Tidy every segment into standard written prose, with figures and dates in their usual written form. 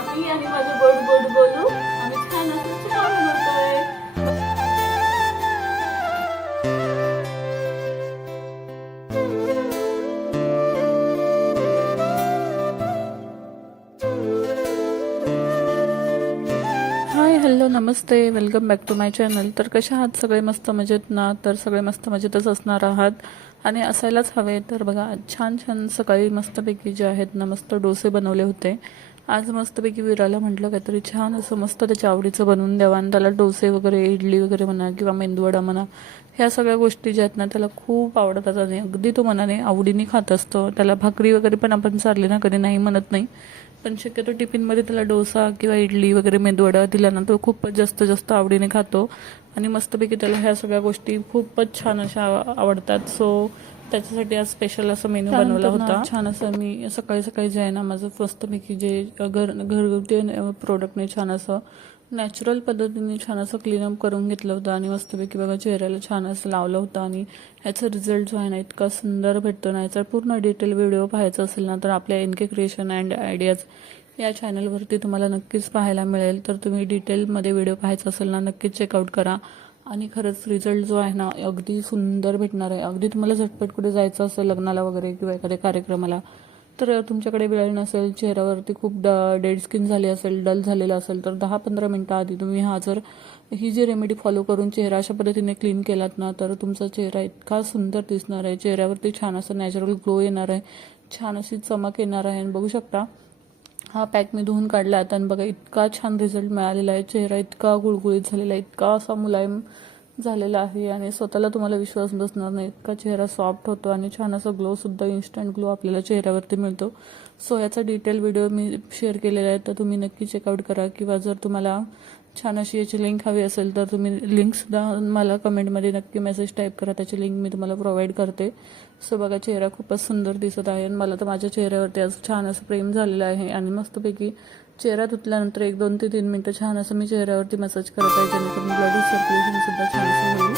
Coffee आणि माझं गोड गोड बोलू आम्ही छान असं चहा बनवतोय. हाय हॅलो नमस्ते welcome back to my channel. तर कशा आहात सगळे? मस्त मजेत ना? तर सगळे मस्त मजेतच असणार आहात आणि असायलाच हवे. तर बघा छान छान सकाळी मस्तपैकी जे आहेत ना मस्त डोसे बनवले होते. आज मस्तपैकी विराला म्हटलं काहीतरी छान असं मस्त त्याच्या आवडीचं बनवून द्यावं आणि त्याला डोसे वगैरे इडली वगैरे म्हणा किंवा मेंदूवडा म्हणा ह्या सगळ्या गोष्टी ज्या आहेत ना त्याला खूप आवडतात आणि अगदी तो मनाने आवडीने खात असतो. त्याला भाकरी वगैरे पण आपण चारली ना कधी नाही म्हणत नाही, पण शक्यतो टिफिनमध्ये त्याला डोसा किंवा इडली वगैरे मेदूवडा दिला ना तो खूपच जास्त जास्त आवडीने खातो आणि मस्तपैकी त्याला ह्या सगळ्या गोष्टी खूपच छान अशा आवडतात. सो त्याच्यासाठी आज स्पेशल असं मेनू बनवला होता. छान असं मी सकाळी सकाळी जे आहे ना माझं मस्तपैकी जे घरगुती प्रोडक्टने छान असं नॅचरल पद्धतीने छान असं क्लीनअप करून घेतलं होतं आणि मस्तपैकी बघा चेहऱ्याला छान असं लावलं होतं आणि ह्याचा रिझल्ट जो आहे ना इतका सुंदर भेटतो ना. याचा पूर्ण डिटेल व्हिडिओ पाहायचा असेल ना तर आपल्या NK क्रिएशन अँड आयडियाज या चॅनलवरती तुम्हाला नक्कीच पाहायला मिळेल. तर तुम्ही डिटेलमध्ये व्हिडिओ पाहायचा असेल ना नक्कीच चेकआउट करा आणि खरंच रिझल्ट जो आहे ना अगदी सुंदर भेटणार आहे. अगदी तुम्हाला झटपट कुठे जायचं असेल लग्नाला वगैरे किंवा एखाद्या कार्यक्रमाला तर तुमच्याकडे वेळ नसेल, चेहऱ्यावरती खूप डेड स्किन झाली असेल, डल झालेला असेल तर 10-15 मिनिटं आधी तुम्ही ही जी रेमेडी फॉलो करून चेहरा अशा पद्धतीने क्लीन केलात ना तर तुमचा चेहरा इतका सुंदर दिसणार आहे. चेहऱ्यावरती छान असं नॅचरल ग्लो येणार आहे, छान अशी चमक येणार आहे. आणि बघू शकता हा पॅक मी धुवून काढला आता आणि बघा इतका छान रिझल्ट मिळालेला आहे. चेहरा इतका गुळगुळीत झालेला आहे, इतका असा मुलायम झालेला आहे आणि स्वतःला तुम्हाला विश्वास बसणार नाही इतका चेहरा सॉफ्ट होतो आणि छान असा ग्लो सुद्धा इन्स्टंट ग्लो आपल्याला चेहऱ्यावरती मिळतो. सो याचा डिटेल व्हिडिओ मी शेअर केलेला आहे तर तुम्ही नक्की चेकआउट करा किंवा जर तुम्हाला छान अशी याची लिंक हवी असेल तर तुम्ही लिंकसुद्धा मला कमेंटमध्ये नक्की मेसेज टाईप करा, त्याची लिंक मी तुम्हाला प्रोव्हाइड करते. सो बघा चेहरा खूपच सुंदर दिसत आहे आणि मला तर माझ्या चेहऱ्यावरती आज छान असं प्रेम झालेलं आहे आणि मस्तपैकी चेहरा धुतल्यानंतर 1-2 ते 3 मिनिटं छान असं मी चेहऱ्यावरती मसाज करत आहे जेणेकरून ब्लड सर्क्युलेशन सुद्धा छान असं होईल.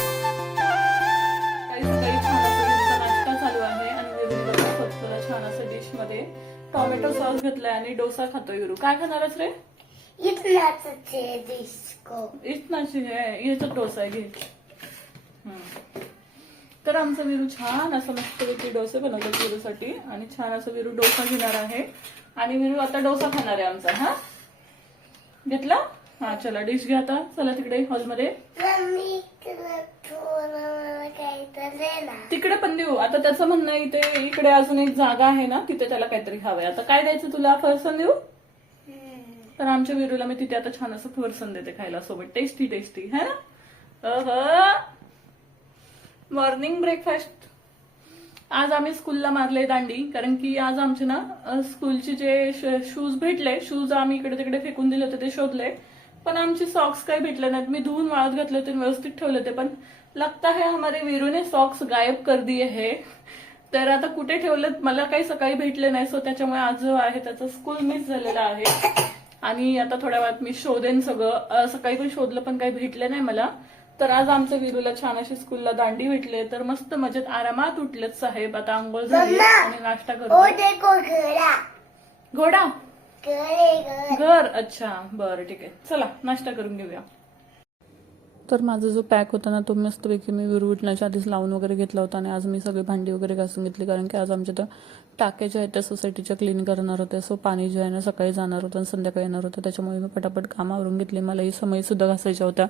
काही छान असं विरूचा नाश्ता चालू आहे आणि विरूला छान असं डिश मध्ये टोमॅटो सॉस घेतलाय आणि डोसा खातोय. विरू काय खाणारच रे? इतनाची याचा डोसा आहे घे. तर आमचं विरू छान असं मस्तपैकी डोसे बनवतात विरूसाठी आणि छान असं विरू डोसा घेणार आहे आणि विरू आता डोसा खाणार आहे आमचा. हा घेतला? हा चला डिश घ्या आता, चला तिकडे हॉलमध्ये. तिकडे पण देऊ आता. त्याचं म्हणणं इथे इकडे अजून एक जागा आहे ना तिथे त्याला काहीतरी हवंय. आता काय द्यायचं तुला? फरसन देऊ? तर आमच्या विरूला मी तिथे आता छान असं फरसन देते खायला सोबत. टेस्टी टेस्टी है ना. मॉर्निंग ब्रेकफास्ट आज आम्ही स्कूलला मारले दांडी, कारण की आज आमचे ना स्कूलचे जे शूज भेटले, शूज आम्ही इकडे तिकडे फेकून दिले होते ते शोधले, पण आमचे सॉक्स काही भेटले नाहीत. मी धुवून वाळत घातले होते व्यवस्थित ठेवले होते, पण लगता है हमारे वीरूने सॉक्स गायब कर दिए है. तर आता कुठे ठेवलेत मला काही सकाळी भेटले नाही. सो त्याच्यामुळे आज जो आहे त्याचा स्कूल मिस झालेला आहे आणि आता थोड्या वेळात मी शोधेन सगळं. सकाळी पण शोधलं पण काही भेटले नाही मला. तर आज आमच्या विरूला छान अशी स्कूलला दांडी भेटले तर मस्त मजेत आरामात उठलेत साहेब. आता आंघोळ झाली आणि नाश्ता करतो. घोडा घर, अच्छा बरं ठीक आहे, चला नाश्ता करून घेऊया. तर माझा जो पॅक होता ना तो मस्तपैकी मी विरू उठण्याच्या आधीच लावून वगैरे घेतला होता आणि आज मी सगळी भांडी वगैरे घासून घेतली, कारण की आज आमच्या त्या टाक्या ज्या आहेत त्या सोसायटीच्या क्लीन करणार होत्या. सो पाणी जे आहे ना सकाळी जाणार होतं आणि संध्याकाळी येणार होतं, त्याच्यामुळे मी पटापट कामावरून घेतली. मला ही समईसुद्धा घासायच्या होत्या,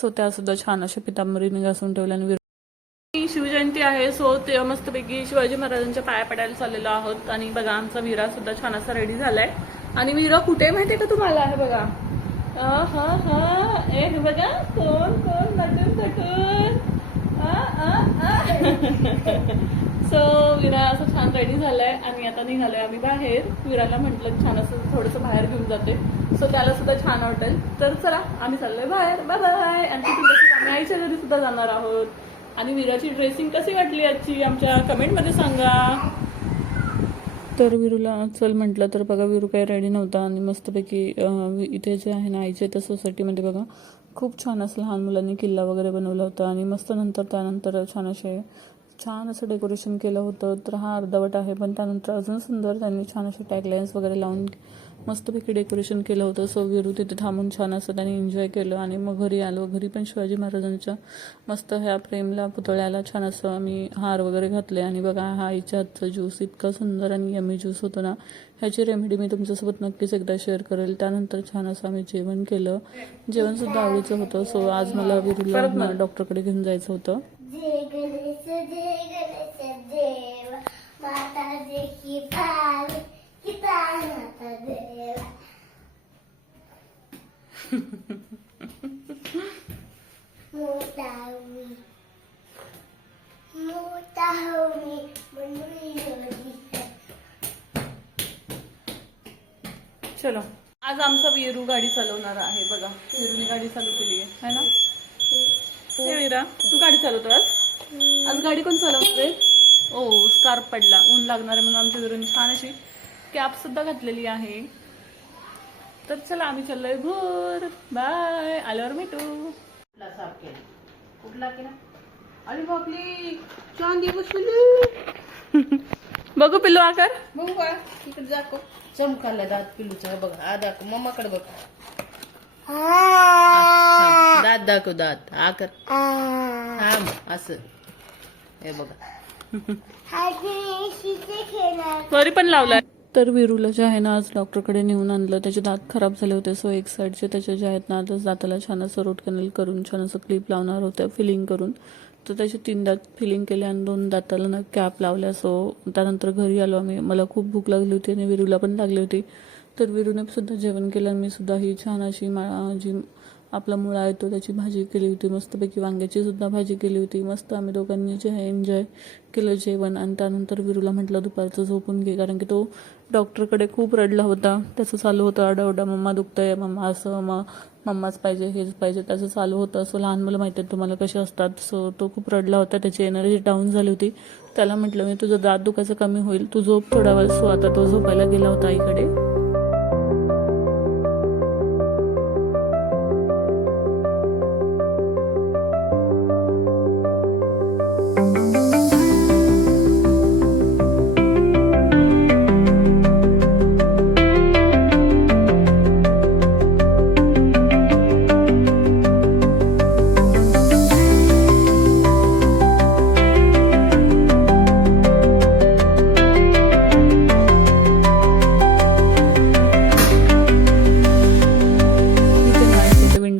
सो त्यासुद्धा छान अशा पितांबरीने घासून ठेवल्या. आणि शिवजयंती आहे सो ते मस्तपैकी शिवाजी महाराजांच्या पाया पडायला चाललेलो आहोत आणि बघा आमचा विरा सुद्धा छान असा रेडी झालाय. आणि विरा कुठे माहितीये का तुम्हाला? आहे बघा, हे बघा कोण कोण नटून नटून. सो विरा असं छान रेडी झालाय आणि आता निघालोय आम्ही बाहेर. विराला म्हटलं छान असं थोडंसं बाहेर घेऊन जाते, सो त्याला सुद्धा छान वाटेल. तर चला आम्ही चाललोय बाहेर. Bye bye. आणि आम्ही आईच्या घरी सुद्धा जाणार आहोत. आणि विराची ड्रेसिंग कशी वाटली आजची आमच्या कमेंटमध्ये सांगा. तर विरूला चल म्हटलं तर बघा विरू काही रेडी नव्हता आणि मस्तपैकी इथे जे आहे ना आईच्या त्या सोसायटीमध्ये बघा खूप छान असं लहान मुलांनी किल्ला वगैरे बनवला होता आणि मस्त त्यानंतर छान असं डेकोरेशन केलं होतं. तर हा अर्धवट आहे पण त्यानंतर अजून सुंदर त्यांनी छान असे टॅगलाईन्स वगैरे लावून मस्तपैकी डेकोरेशन केलं होतं. सो विरू तिथे थांबून छान असं त्याने एन्जॉय केलं आणि मग घरी आलो. घरी पण शिवाजी महाराजांच्या मस्त ह्या फ्रेमला पुतळ्याला छान असं आम्ही हार वगैरे घातले. आणि बघा हा आईच्या हातचा ज्यूस इतका सुंदर आणि यमी ज्यूस होतो ना, ह्याची रेमेडी मी तुमच्यासोबत नक्कीच एकदा शेअर करेल. त्यानंतर छान असं आम्ही जेवण केलं. जेवणसुद्धा आवडीचं होतं. सो आज मला विरूला डॉक्टरकडे घेऊन जायचं होतं. जय गणेश देव माता देखी पाल किता माता देव मोठावी मनवी चलो, आज आमचा वीरू गाडी चालवणार आहे. बघा वीरूने गाडी चालू केली आहे ना. हे वीरा, तू गाडी चालवतो आज गाडी कोण चालवणार आहे? ओ स्कार्फ पडला, ऊन लागणार आहे म्हणून आमच्या वीरूने छान अशी कॅप सुद्धा घातलेली आहे. तर चला आम्ही चाललोय भूर. बाय, आल्यावर भेटू. साफ केला कुठला केला? अरे बापली चांदी बसली. बघू पिल्लू आकार. बघू का इकडे दाखव. चमकाला दात पिलूचा बघा. हा दाखव मम्माकडे बघ. दात दाखव दात आकर. हा असं हे बघा. वरी पण लावलाय. तर विरूला जे आहे ना आज डॉक्टरकडे नेऊन आणलं. त्याचे दात खराब झाले होते. सो एक साईडचे त्याचे जे आहेत ना आजच दाताला छान असं रूट कॅनल करून छान असं क्लिप लावणार होत्या फिलिंग करून. तर त्याचे 3 दात फिलिंग केले आणि 2 दाताला ना कॅप लावल्या. सो त्यानंतर घरी आलो आम्ही. मला खूप भूक लागली होती आणि विरूला पण लागली होती. तर विरूने सुद्धा जेवण केलं आणि मी सुद्धा ही छान अशी जी आपला मुळा येतो त्याची भाजी केली होती. मस्तपैकी वांग्याची सुद्धा भाजी केली होती. मस्त आम्ही दोघांनी जे आहे एन्जॉय केलं जेवण. आणि त्यानंतर विरूला म्हटलं दुपारचं झोपून घे, कारण की तो डॉक्टरकडे खूप रडला होता. त्याचं चालू होतं आरडाओरडा, मम्मा दुखतंय, मम्मा असं, मम्माच पाहिजे, हेच पाहिजे, त्याचं चालू होतं. सो लहान मुलं माहिती आहेत तुम्हाला कसे असतात. सो तो खूप रडला होता, त्याची एनर्जी डाऊन झाली होती. त्याला म्हटलं मी तुझं दात दुखायचं कमी होईल, तू झोप थोडा वेळ. सो आता तो झोपायला गेला होता आईकडे.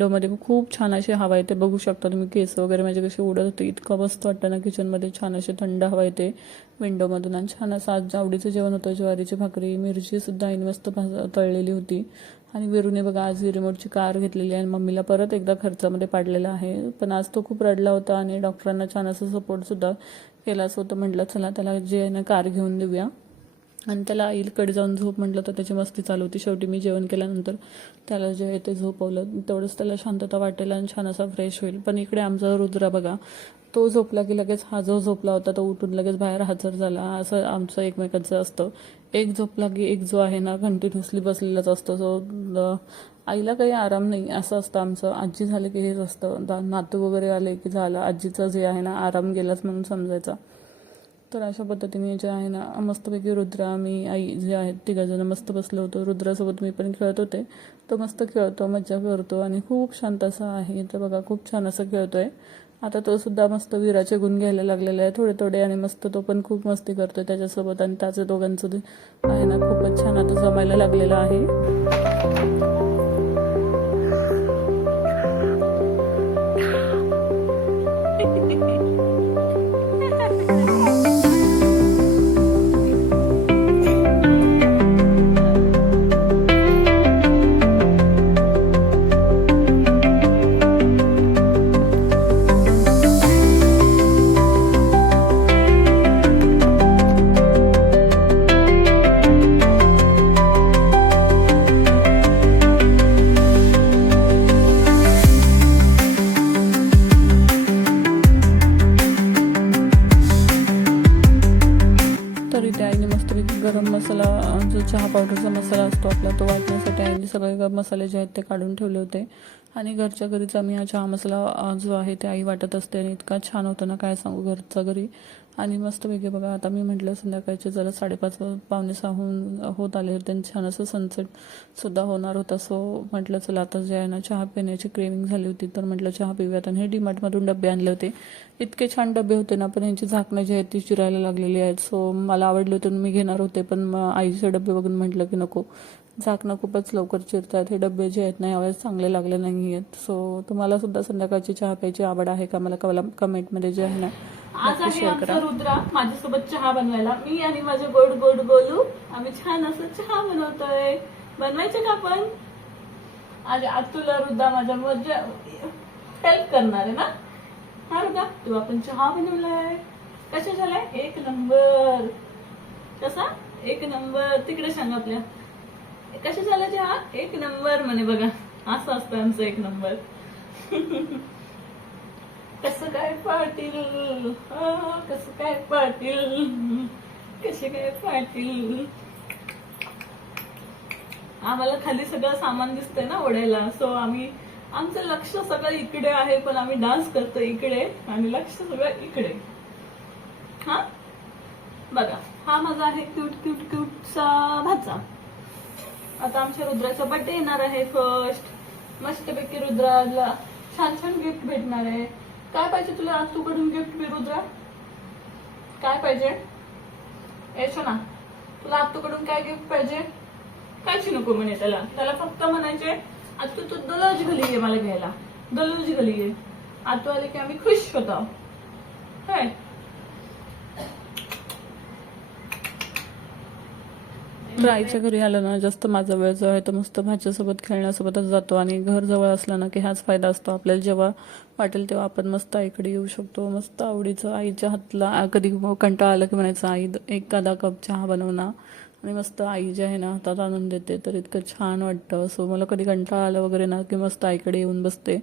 मध्ये खूप छान अशी हवा येते. बघू शकता तुम्ही केस वगैरे माझे कसे उडत होते. इतकं मस्त वाटतं ना किचनमध्ये. छान अशी थंड हवा येते विंडोमधून. आणि छान असं आज आवडीचं जेवण होतं. ज्वारीची भाकरी, मिरची सुद्धा आईने मस्त तळलेली होती. आणि विरूने बघा आज ही रिमोटची कार घेतलेली आहे आणि मम्मीला परत एकदा खर्चामध्ये पाडलेला आहे. पण आज तो खूप रडला होता आणि डॉक्टरांना छान असं सपोर्टसुद्धा केलाच होतं. म्हटलं चला त्याला जे आहे ना कार घेऊन देऊया. आणि त्याला आईकडे जाऊन झोप म्हटलं तर त्याची मस्ती चालू होती. शेवटी मी जेवण केल्यानंतर त्याला जे आहे ते झोपवलं. तेवढंच त्याला शांतता वाटेल आणि छान असा फ्रेश होईल. पण इकडे आमचा रुद्रा बघा, तो झोपला की लगेच हा जो झोपला होता तो उठून लगेच बाहेर हजर झाला. असं आमचं एकमेकांचं असतं. एक झोपला की एक जो आहे ना कंटिन्युअसली बसलेलाच असतो. सो आईला काही आराम नाही असं असतं आमचं. आजी झाले की हेच असतं. नातू वगैरे आले की झालं, आजीचं जे आहे ना आराम गेलाच म्हणून समजायचा. तर अशा पद्धतीने जे आहे ना मस्तपैकी रुद्रा, मी, आई जे आहेत 3 जण मस्त बसलो होतो. रुद्रासोबत मी पण खेळत होते. तो मस्त खेळतो, मज्जा करतो आणि खूप शांत असा आहे. तर बघा खूप छान असं खेळतोय. आता तो सुद्धा मस्त वीराचे गुण घ्यायला लागलेला आहे थोडे थोडे. आणि मस्त तो पण खूप मस्ती करतोय त्याच्यासोबत. आणि त्याचं दोघांचं आहे ना खूपच छान आता जमायला लागलेलं आहे. गरम मसाला, जो चहा पावडरचा मसाला असतो आपला, तो वाटण्यासाठी आईने सगळे मसाले जे आहेत ते काढून ठेवले होते. आणि घरच्या घरीच आम्ही हा चहा मसाला जो आहे ते आई वाटत असते आणि इतका छान होतो ना काय सांगू घरचा घरी. आणि मस्तपैकी बघा आता मी म्हटलं संध्याकाळचे जरा 5:30 पावणे 6 होत आले होते आणि छान असं सनसेटसुद्धा होणार होता. सो म्हटलं चला आता जे आहे ना चहा पिण्याची क्रेविंग झाली होती तर म्हटलं चहा पिऊयात. आणि हे डीमार्टमधून डबे आणले होते. इतके छान डबे होते ना, पण यांची झाकणं जी आहेत ती चिरायला लागलेली आहेत. सो मला आवडले होते मी घेणार होते, पण मग आईचे डबे बघून म्हटलं की नको, झाकणं खूपच लवकर चिरतात. हे डबे जे आहेत ना यावेळेस चांगले लागले नाही आहेत. सो तुम्हाला सुद्धा संध्याकाळची चहा प्यायची आवड आहे का, मला कमेंटमध्ये जे आहे ना आज आहे आमचा रुद्रा माझ्यासोबत चहा बनवायला. मी आणि माझे गोड गोड गोलू आम्ही छान असं चहा बनवतोय. बनवायचं का आपण? आज तुला रुद्रा माझ्या मजा हेल्प करणार आहे ना. हा रुद्रा, तू आपण चहा बनवलाय. कसा झालाय? 1 नंबर. कसा? 1 नंबर. तिकडे सांग आपल्या कशा झाला चहा? 1 नंबर म्हणे. बघा असं असतं आमचं 1 नंबर. कसं काय पाटील, कसं काय पाटील, कसे काय पाटील. आम्हाला खाली सगळं सामान दिसतंय ना ओढायला. सो आमचं लक्ष सगळं इकडे आहे, पण आम्ही डान्स करतो इकडे आणि लक्ष सगळं इकडे. हा बघा, हा माझा आहे क्यूट क्यूट क्यूटचा भाचा. आता आमच्या रुद्राचा बर्थडे येणार आहे फर्स्ट. मस्तपैकी रुद्राला छान छान गिफ्ट भेटणार आहे. काय पाहिजे तुला आज तू कडून गिफ्ट? रुद्रा काय पाहिजे? यायचो ना, तुला आज तू कडून काय गिफ्ट पाहिजे? कायची नको म्हणे त्याला फक्त म्हणायचे आज तू दररोज घरी ये मला घ्यायला, दररोज घरी ये. आज तू आले की आम्ही खुश होतो. काय तर आईच्या घरी आलं ना जास्त माझा वेळ जो आहे तो मस्त भाच्यासोबत खेळण्यासोबतच जातो. आणि घर जवळ असलं ना की हाच फायदा असतो आपल्याला, जेव्हा वाटेल तेव्हा आपण मस्त आईकडे येऊ शकतो. मस्त आवडीचं आईच्या हातला कधी कंटाळा आला की म्हणायचं आई एखादा कप चहा बनव ना, आणि मस्त आई जे आहे ना हातात आणून देते तर इतकं छान वाटतं. सो मला कधी कंटाळा आला वगैरे ना की मस्त आईकडे येऊन बसते.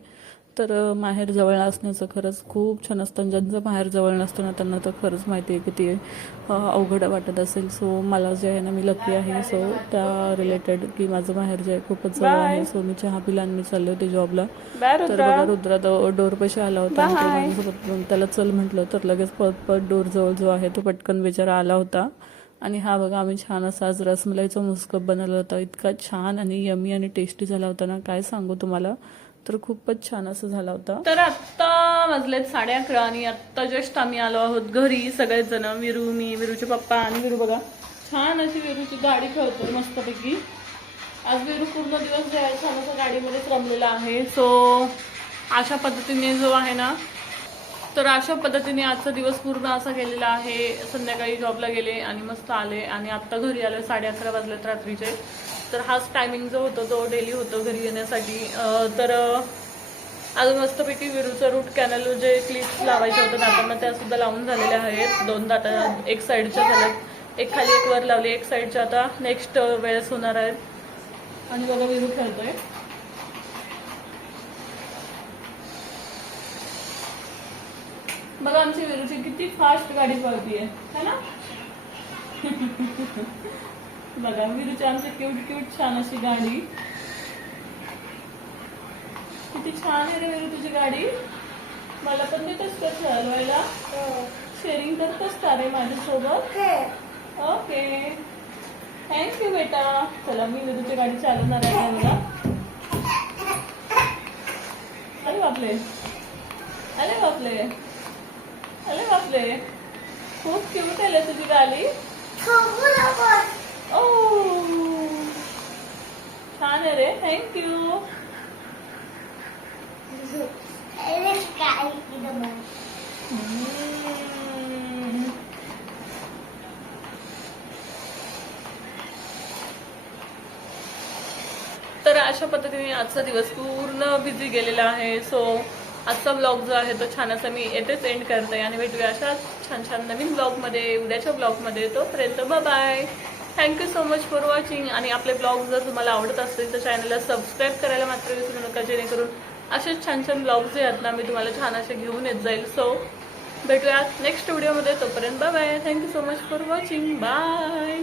तर माहेर जवळ असण्याचं खरंच खूप छान असतं. ज्यांचं माहेर जवळ नसतं ना त्यांना तर खरंच माहिती आहे की ते अवघड वाटत असेल. सो मला जे आहे ना मी लकी आहे. सो त्या रिलेटेड की माझं माहेर जे आहे खूपच जवळ आहे. सो मी चहा पिला आणि मी चालले होते जॉबला. तर बघा रुद्रा डोर पाशी आला होता आणि माझ्यासोबत त्याला चल म्हटलं तर लगेच पट डोर जवळ जो आहे तो पटकन बिचारा आला होता. आणि हा बघा आम्ही छान असा आज रसमलाईचा मुस्कप बनवला होता. इतका छान आणि यमी आणि टेस्टी झाला होता ना, काय सांगू तुम्हाला. तर खूपच छान असं झाला होता. तर आत्ता वाजलेत 11:30 आणि आत्ता जस्ट आम्ही आलो आहोत घरी सगळेच जण. विरू, मी, विरूचे पप्पा आणि विरू बघा छान अशी विरूची गाडी खेळतोय मस्तपैकी. आज विरू पूर्ण दिवस छान असं गाडीमध्येच रमलेला आहे. सो अशा पद्धतीने जो आहे ना, तर अशा पद्धतीने आजचा दिवस पूर्ण असा गेलेला आहे. संध्याकाळी जॉबला गेले आणि मस्त आले आणि आत्ता घरी आले. 11:30 वाजलेत रात्रीचे. तर हाच टायमिंग जो होतो तो डेली होतो घरी येण्यासाठी. तर अजून मस्तपैकी विरूचं रूट कॅनल जे क्लिप्स लावायचे होते दातांना त्या सुद्धा लावून झालेल्या आहेत. 2 दाता एक साईडच्या झाल्यात, एक खाली एक वर लावली, एक साईडच्या आता नेक्स्ट वेळेस होणार आहेत. आणि बघा विरू खेळतोय. बघा आमची विरूची किती फास्ट गाडी पळतीये है ना. बघा विरूची आमची क्यूट क्यूट छान अशी गाडी. किती छान आहे रे विरू तुझी गाडी. मला पण देतोस का चालवायला? शेअरिंग करत असता रे माझ्यासोबत? ओके थँक्यू बेटा. चला मी विरूची गाडी चालवणार आहे मला. अरे बापले, अरे बापले, अरे बापले, खूप क्यूट आहे तुझी गाडी. ओ छान आहे रे, थँक्यू. तर अशा पद्धतीने आजचा दिवस पूर्ण बिझी गेलेला आहे. सो आजचा ब्लॉग जो आहे तो छान असा मी येथेच एंड करते आणि भेटूया अशा छान छान नवीन ब्लॉगमध्ये उद्याच्या ब्लॉगमध्ये. तोपर्यंत bye. Thank you so much for watching. आणि आपले ब्लॉग जर तुम्हाला आवडत असतील तर चॅनलला सबस्क्राईब करायला मात्र विसरू नका, जेणेकरून असेच छान छान ब्लॉग्स जे आहेत ना मी तुम्हाला छान असे घेऊन येत जाईल. सो भेटूया नेक्स्ट व्हिडिओमध्ये. तोपर्यंत bye. Thank you so much for watching. Bye.